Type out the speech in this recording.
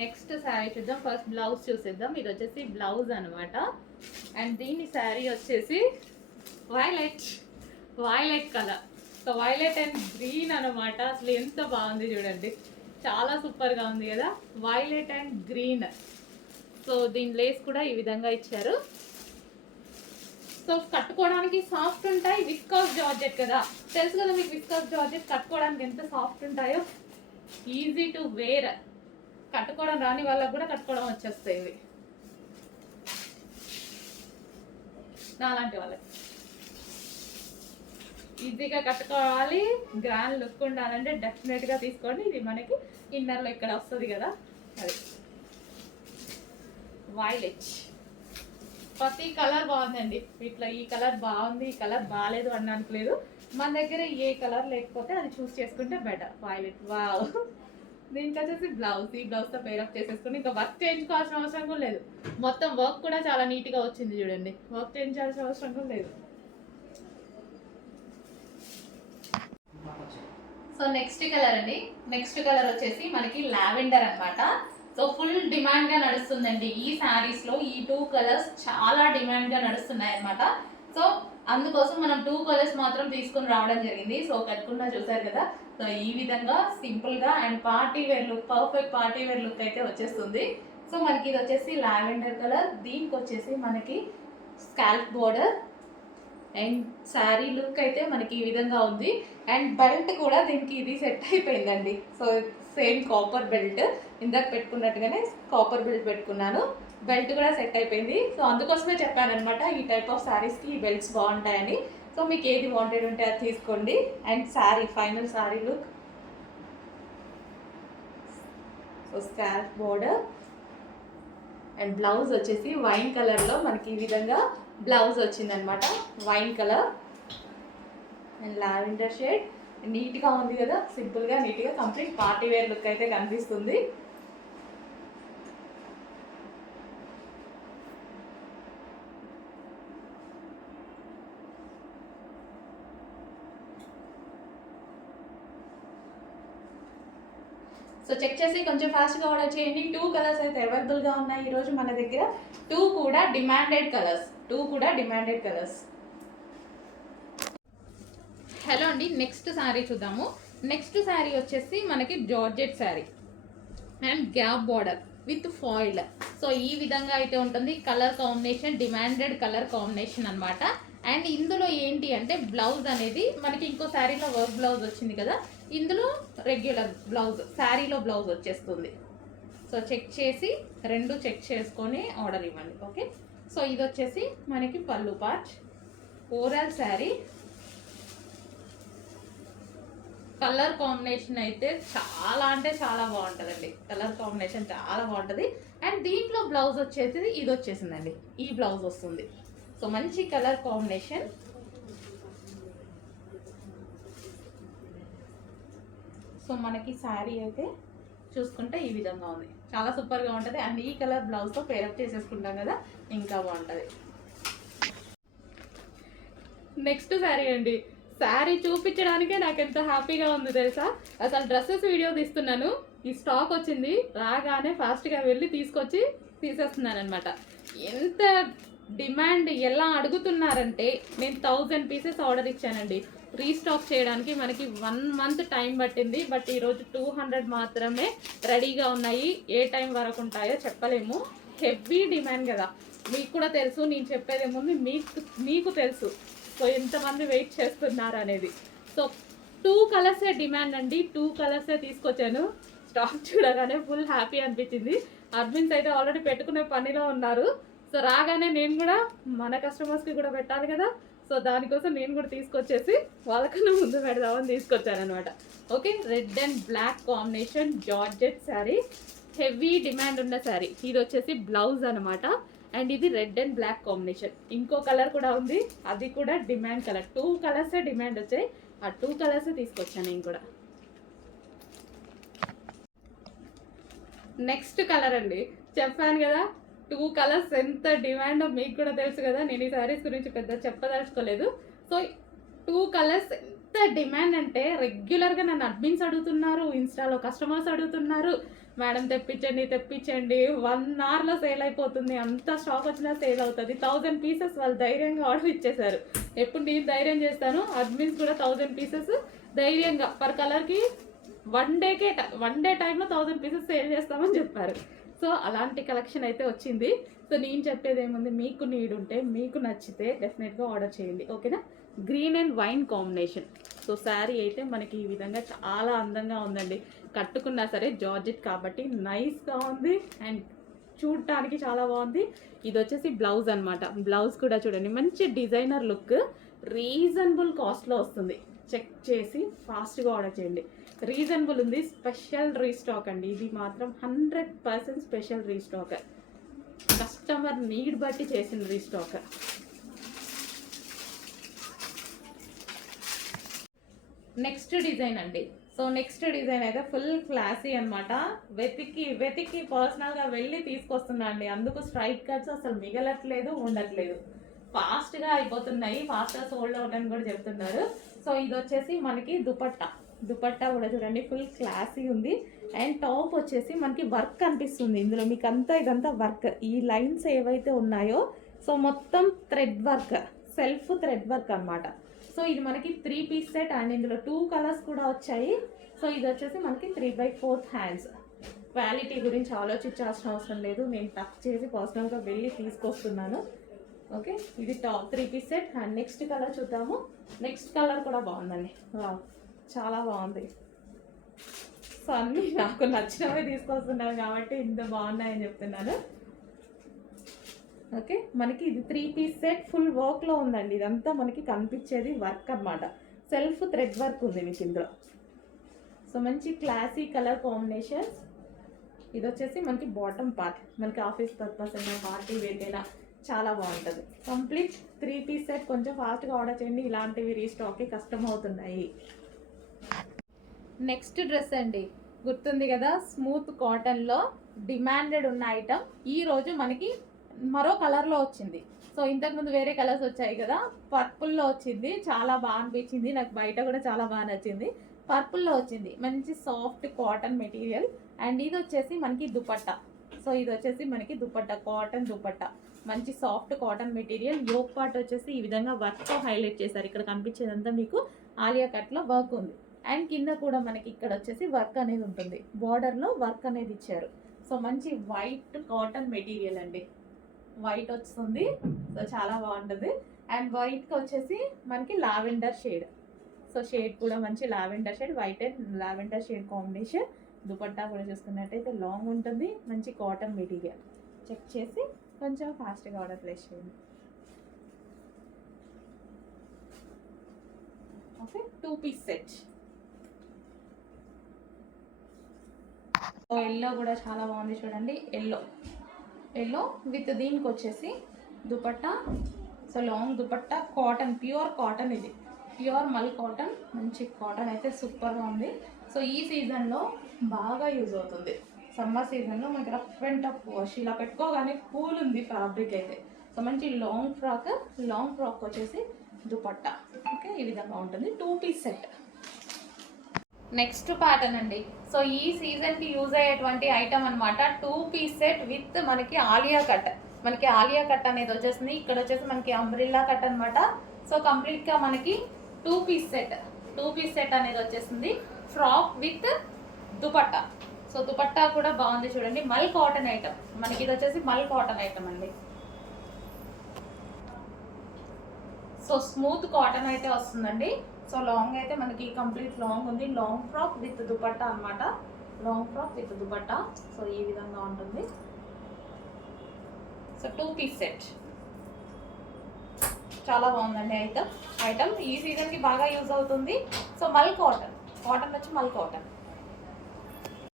Next sari చూద్దాం. First blouse చూసేద్దాం. ఇది వచ్చేసి బ్లౌజ్ అనమాట. అండ్ దీని శారీ వచ్చేసి violet colour. So violet and green అనమాట. అసలు ఎంత బాగుంది చూడండి, చాలా సూపర్గా ఉంది కదా, వైలెట్ అండ్ గ్రీన్. సో దీని లేస్ కూడా ఈ విధంగా ఇచ్చారు. సో కట్టుకోవడానికి సాఫ్ట్ ఉంటాయి, విస్కాస్ జార్జెట్ కదా, తెలుసు కదా మీకు విస్కాస్ జార్జెట్ కట్టుకోవడానికి ఎంత సాఫ్ట్ ఉంటాయో. ఈజీ టు వేర్, కట్టుకోవడం రాని వాళ్ళకు కూడా కట్టుకోవడం వచ్చేస్తాయి ఇవి, నాలాంటి వాళ్ళకి ఈజీగా కట్టుకోవాలి. గ్రాండ్ లుక్ ఉండాలంటే డెఫినెట్గా తీసుకోండి. ఇది మనకి ఇన్నర్లో ఇక్కడ వస్తుంది కదా, అది వైలెట్. ప్రతి కలర్ బాగుందండి ఇట్లా. ఈ కలర్ బాగుంది, ఈ కలర్ బాగాలేదు అనడానికి లేదు. మన దగ్గర ఏ కలర్ లేకపోతే అది చూస్ చేసుకుంటే బెటర్. Violet wow. దీనికి వచ్చేసి బ్లౌజ్, ఈ బ్లౌజ్తో పేరప్ చేసేసుకుని ఇంకా వర్క్ చేయించుకోవాల్సిన అవసరం కూడా లేదు. మొత్తం వర్క్ కూడా చాలా నీట్గా వచ్చింది చూడండి, వర్క్ చేయించాల్సిన అవసరం కూడా లేదు. సో నెక్స్ట్ కలర్ అండి. నెక్స్ట్ కలర్ వచ్చేసి మనకి లావెండర్ అనమాట. సో ఫుల్ డిమాండ్ గా నడుస్తుందండి ఈ శారీస్ లో. ఈ 2 కలర్స్ చాలా డిమాండ్ గా నడుస్తున్నాయి అనమాట. సో అందుకోసం మనం 2 కలర్స్ మాత్రం తీసుకుని రావడం జరిగింది. సో కట్టుకున్నా చూసారు కదా. సో ఈ విధంగా సింపుల్ గా and party wear look, perfect party wear look అయితే వచ్చేస్తుంది. సో మనకి ఇది వచ్చేసి లావెండర్ కలర్. దీనికి వచ్చేసి మనకి scalp border and sari look అయితే మనకి ఈ విధంగా ఉంది. అండ్ బెల్ట్ కూడా దీనికి ఇది సెట్ అయిపోయిందండి. సో సేమ్ కాపర్ బెల్ట్, ఇందాక పెట్టుకున్నట్టుగానే కాపర్ బెల్ట్ పెట్టుకున్నాను. బెల్ట్ కూడా సెట్ అయిపోయింది. సో అందుకోసమే చెప్పాను అనమాట, ఈ టైప్ ఆఫ్ శారీస్కి ఈ బెల్ట్స్ బాగుంటాయని. సో మీకు ఏది వాంటెడ్ ఉంటే అది తీసుకోండి. And sari, final sari look. So scalp border and blouse వచ్చేసి వైన్ కలర్లో మనకి ఈ విధంగా బ్లౌజ్ వచ్చిందనమాట, wine colour and lavender shade. నీట్గా ఉంది కదా, సింపుల్గా నీట్గా కంప్లీట్ పార్టీ వేర్ లుక్ అయితే కనిపిస్తుంది. సో చెక్ చేసి కొంచెం ఫాస్ట్గా ఆర్డర్ చేయండి. 2 కలర్స్ అయితే అవైలబుల్గా ఉన్నాయి ఈరోజు మన దగ్గర. 2 కూడా డిమాండెడ్ కలర్స్. హలో అండి, నెక్స్ట్ శారీ చూద్దాము. నెక్స్ట్ శారీ వచ్చేసి మనకి georgette sari and gap border with foil. So ఈ విధంగా అయితే ఉంటుంది. Colour combination demanded colour combination అనమాట. అండ్ ఇందులో ఏంటి అంటే బ్లౌజ్ అనేది మనకి ఇంకో శారీలో వర్క్ బ్లౌజ్ వచ్చింది కదా, ఇందులో రెగ్యులర్ బ్లౌజ్, శారీలో బ్లౌజ్ వచ్చేస్తుంది. సో చెక్ చేసి 2 చెక్ చేసుకొని ఆర్డర్ ఇవ్వండి. ఓకే. సో ఇది వచ్చేసి మనకి పళ్ళు part. Overall sari colour combination అయితే చాలా అంటే చాలా బాగుంటుందండి. కలర్ కాంబినేషన్ చాలా బాగుంటుంది. అండ్ దీంట్లో బ్లౌజ్ వచ్చేసి ఇది వచ్చేసిందండి, ఈ బ్లౌజ్ వస్తుంది. సో మంచి కలర్ కాంబినేషన్. సో మనకి శారీ అయితే చూసుకుంటే ఈ విధంగా ఉంది, చాలా సూపర్గా ఉంటుంది. అండ్ ఈ కలర్ బ్లౌజ్తో పేరప్ చేసేసుకుంటాం కదా, ఇంకా బాగుంటుంది. నెక్స్ట్ శారీ అండి. శారీ చూపించడానికే నాకు ఎంత హ్యాపీగా ఉంది తెలుసా. అసలు డ్రెస్సెస్ వీడియో తీస్తున్నాను, ఈ స్టాక్ వచ్చింది, రాగానే ఫాస్ట్గా వెళ్ళి తీసుకొచ్చి తీసేస్తున్నాను అనమాట. ఎంత డిమాండ్, ఎలా అడుగుతున్నారంటే నేను 1000 పీసెస్ ఆర్డర్ ఇచ్చానండి. రీస్టాక్ చేయడానికి మనకి 1 మంత్ టైం పట్టింది. బట్ ఈరోజు 200 మాత్రమే రెడీగా ఉన్నాయి. ఏ టైం వరకు ఉంటాయో చెప్పలేము. హెవీ డిమాండ్ కదా, మీకు కూడా తెలుసు, నేను చెప్పేదేముంది, మీకు తెలుసు. సో ఎంతమంది వెయిట్ చేస్తున్నారు అనేది. సో 2 కలర్సే డిమాండ్ అండి, 2 కలర్సే తీసుకొచ్చాను. స్టాక్ చూడగానే ఫుల్ హ్యాపీ అనిపించింది. అడ్మిన్స్ అయితే ఆల్రెడీ పెట్టుకునే పనిలో ఉన్నారు. సో రాగానే నేను కూడా మన కస్టమర్స్కి కూడా పెట్టాలి కదా. సో దానికోసం నేను కూడా తీసుకొచ్చేసి వాళ్ళకన్నా ముందు పెడదామని తీసుకొచ్చాను అనమాట. Okay. Red and black combination georgette sari, heavy demand ఉన్న శారీ. ఇది వచ్చేసి బ్లౌజ్ అనమాట. అండ్ ఇది రెడ్ అండ్ బ్లాక్ కాంబినేషన్. ఇంకో కలర్ కూడా ఉంది, అది కూడా డిమాండ్ కలర్. 2 కలర్సే డిమాండ్ వచ్చాయి, ఆ 2 కలర్సే తీసుకొచ్చాను నేను కూడా. నెక్స్ట్ కలర్ అండి, చెప్పాను కదా 2 కలర్స్ ఎంత డిమాండ్ మీకు కూడా తెలుసు కదా. నేను ఈ శారీస్ గురించి పెద్ద చెప్పదలుచుకోలేదు. సో 2 కలర్స్ ఎంత డిమాండ్ అంటే రెగ్యులర్గా నన్ను అడ్మిన్స్ అడుగుతున్నారు, ఇన్స్టాలో కస్టమర్స్ అడుగుతున్నారు. మేడం తెప్పించండి 1 అవర్లో సేల్ అయిపోతుంది, అంత స్టాక్ వచ్చినా సేల్ అవుతుంది. 1000 పీసెస్ వాళ్ళు ధైర్యంగా ఆర్డర్ ఇచ్చేసారు. ఎప్పుడు నేను ధైర్యం చేస్తాను, అడ్మిన్స్ కూడా 1000 పీసెస్ ధైర్యంగా పర్ కలర్కి 1 డే టైంలో 1000 పీసెస్ సేల్ చేస్తామని చెప్పారు. సో అలాంటి కలెక్షన్ అయితే వచ్చింది. సో నేను చెప్పేది ఏముంది, మీకు నీడ్ ఉంటే, మీకు నచ్చితే డెఫినెట్గా ఆర్డర్ చేయండి, ఓకేనా. Green and wine combination. So sari అయితే మనకి ఈ విధంగా చాలా అందంగా ఉందండి. కట్టుకున్నా సరే జార్జెట్ కాబట్టి నైస్గా ఉంది అండ్ చూడటానికి చాలా బాగుంది. ఇది వచ్చేసి బ్లౌజ్ అనమాట. బ్లౌజ్ కూడా చూడండి మంచి డిజైనర్ లుక్, రీజనబుల్ కాస్ట్లో వస్తుంది. చెక్ చేసి ఫాస్ట్గా ఆర్డర్ చేయండి. రీజనబుల్ ఉంది, స్పెషల్ రీస్టాక్ అండి. ఇది మాత్రం 100% స్పెషల్ రీస్టాక్, కస్టమర్ నీడ్ బట్టి చేసిన రీస్టాక్. నెక్స్ట్ డిజైన్ అండి. సో నెక్స్ట్ డిజైన్ అయితే ఫుల్ క్లాసీ అనమాట. వెతికి పర్సనల్గా వెళ్ళి తీసుకొస్తున్నా అండి. అందుకు స్ట్రైట్ కట్స్ అసలు మిగలట్లేదు, ఉండట్లేదు, ఫాస్ట్గా అయిపోతున్నాయి, ఫాస్ట్గా సోల్డ్ అవుట్ అని కూడా చెప్తున్నారు. సో ఇది వచ్చేసి మనకి దుపట్టా కూడా చూడండి ఫుల్ క్లాసీ ఉంది. అండ్ టాప్ వచ్చేసి మనకి వర్క్ కనిపిస్తుంది ఇందులో మీకు ఇదంతా వర్క్. ఈ లైన్స్ ఏవైతే ఉన్నాయో సో మొత్తం thread work, self thread work అనమాట. సో ఇది మనకి 3 పీస్ సెట్ అండ్ ఇందులో 2 కలర్స్ కూడా వచ్చాయి. సో ఇది వచ్చేసి మనకి 3/4 హ్యాండ్స్. క్వాలిటీ గురించి ఆలోచించాల్సిన అవసరం లేదు, నేను టచ్ చేసి పర్సనల్గా వెళ్ళి తీసుకొస్తున్నాను. ఓకే, ఇది top 3 piece set. And next colour చూద్దాము. నెక్స్ట్ కలర్ కూడా బాగుందండి, చాలా బాగుంది. సో అన్నీ నాకు నచ్చినవే తీసుకొస్తున్నాను కాబట్టి ఇంత బాగున్నాయని చెప్తున్నాను. ఓకే, మనకి ఇది 3 పీస్ సెట్ ఫుల్ వర్క్లో ఉందండి. ఇదంతా మనకి కనిపించేది వర్క్ అనమాట, సెల్ఫ్ థ్రెడ్ వర్క్ ఉంది మీకు ఇందులో. సో మంచి క్లాసీ కలర్ కాంబినేషన్స్. ఇది వచ్చేసి మనకి బాటమ్ పార్ట్, మనకి ఆఫీస్ పర్పస్ అయినా పార్టీ వేర్ అయినా చాలా బాగుంటుంది. Complete 3 piece set. కొంచెం ఫాస్ట్గా ఆర్డర్ చేయండి, ఇలాంటివి రీస్టాక్కి కష్టం అవుతున్నాయి. నెక్స్ట్ డ్రెస్ అండి, గుర్తుంది కదా, స్మూత్ కాటన్లో డిమాండెడ్ ఉన్న ఐటమ్. ఈరోజు మనకి మరో కలర్లో వచ్చింది. సో ఇంతకుముందు వేరే కలర్స్ వచ్చాయి కదా, పర్పుల్లో వచ్చింది. చాలా బాగా అనిపించింది నాకు, బయట కూడా చాలా బాగా నచ్చింది. పర్పుల్లో వచ్చింది, మంచి సాఫ్ట్ కాటన్ మెటీరియల్. అండ్ ఇది వచ్చేసి మనకి దుపట్టా. సో ఇది వచ్చేసి మనకి దుపట్టా, కాటన్ దుపట్టా, మంచి soft cotton material. Yoke part వచ్చేసి ఈ విధంగా వర్క్తో హైలైట్ చేశారు. ఇక్కడ కనిపించేదంతా మీకు ఆలియా కట్లో వర్క్ ఉంది. అండ్ కింద కూడా మనకి ఇక్కడ వచ్చేసి వర్క్ అనేది ఉంటుంది, బార్డర్లో వర్క్ అనేది ఇచ్చారు. సో మంచి వైట్ కాటన్ మెటీరియల్ అండి, వైట్ వస్తుంది. సో చాలా బాగుంటుంది. అండ్ వైట్కి వచ్చేసి మనకి లావెండర్ షేడ్. సో షేడ్ కూడా మంచి lavender shade, white and lavender shade combination. Dupatta కూడా చూసుకున్నట్టయితే లాంగ్ ఉంటుంది, మంచి కాటన్ మెటీరియల్. చెక్ చేసి కొంచెం ఫాస్ట్గా ఆర్డర్ ప్లేస్ చేయండి. Okay, 2 piece set. ఎల్లో కూడా చాలా బాగుంది చూడండి, ఎల్లో విత్ దీనికి వచ్చేసి dupatta. So long dupatta, cotton, pure cotton, ఇది ప్యూర్ మల్ కాటన్, మంచి కాటన్ అయితే సూపర్గా ఉంది. సో ఈ సీజన్లో బాగా యూజ్ అవుతుంది, సమ్మర్ సీజన్లో మనకి రఫ్ అండ్ టఫ్ వాష్. ఇలా పెట్టుకోగానే కూల్ ఉంది ఫ్యాబ్రిక్ అయితే. సో మంచి లాంగ్ ఫ్రాక్ వచ్చేసి దుపట్టా. ఓకే, ఈ విధంగా ఉంటుంది. 2 పీస్ సెట్. నెక్స్ట్ ప్యాటర్న్ అండి. సో ఈ సీజన్కి యూజ్ అయ్యేటువంటి ఐటమ్ అనమాట, 2 పీస్ సెట్ విత్ మనకి ఆలియా కట్. మనకి ఆలియా కట్ అనేది వచ్చేసింది. ఇక్కడ వచ్చేసి మనకి అంబ్రిల్లా కట్ అనమాట. సో కంప్లీట్గా మనకి 2 పీస్ సెట్ అనేది వచ్చేసింది. Frock with dupatta. So dupatta కూడా బాగుంది చూడండి, మల్ కాటన్ ఐటమ్. మనకి ఇది వచ్చేసి మల్ కాటన్ ఐటమ్ అండి. సో స్మూత్ కాటన్ అయితే వస్తుందండి. సో లాంగ్ అయితే మనకి కంప్లీట్ లాంగ్ ఉంది, లాంగ్ ఫ్రాక్ విత్ దుపట్టా అనమాట, long frock with dupatta. So ఈ విధంగా ఉంటుంది. సో 2 పీస్ సెట్ చాలా బాగుందండి ఐటమ్. ఈ సీజన్కి బాగా యూజ్ అవుతుంది. సో మల్ కాటన్ వచ్చి మల్ కాటన్.